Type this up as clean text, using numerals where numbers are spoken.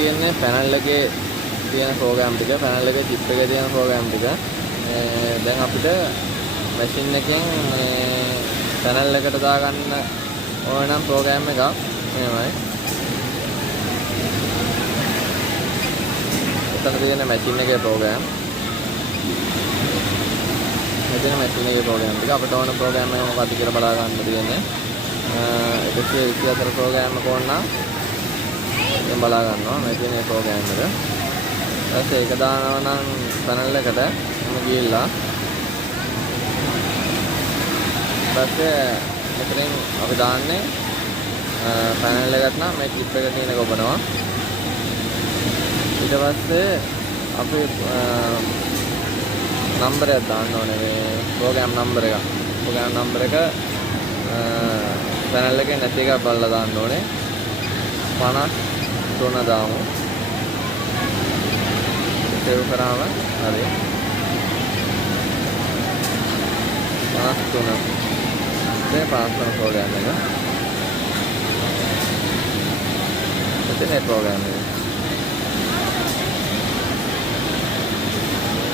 තියෙන්නේ පැනල් එකේ තියෙන ප්‍රෝග්‍රෑම් ටික, පැනල් එකේ chip එකේ තියෙන ප්‍රෝග්‍රෑම් ටික. දැන් අපිට මැෂින් එකෙන් මේ පැනල් එකට දාගන්න ඕන නම් ප්‍රෝග්‍රෑම් එකක් මෙහෙමයි. එතන තියෙන මැෂින් එකේ ප්‍රෝග්‍රෑම්. මෙතන මැෂින් එකේ ප්‍රෝග්‍රෑම් ටික අපිට ඕන ප්‍රෝග්‍රෑම් එක මොකක්ද කියලා බලා ගන්න තියෙන්නේ. 124 ප්‍රෝග්‍රෑම් එක ඕන නම් දැන් බලා ගන්නවා මේ තියෙන ප්‍රෝග්‍රෑම් එක. ඊට ඒක දානවා නම් පැනල් එකට මම ගිහිල්ලා ඊපස්සේ මෙතනින් අපි දාන්නේ පැනල් එකට නම් මේ chip එක තියෙන එක ඔබනවා. ඊට පස්සේ අපි නම්බරයක් දාන්න ඕනේ මේ ප්‍රෝග්‍රෑම් නම්බර එක. ප්‍රෝග්‍රෑම් නම්බර එක පැනල් එකේ නැති එකක් බලලා දාන්න ඕනේ. 53 දාමු. සේව් කරාම හරි. 53. මේ 53 ප්‍රෝග්‍රෑම් එක. එතන ප්‍රෝග්‍රෑම් එක.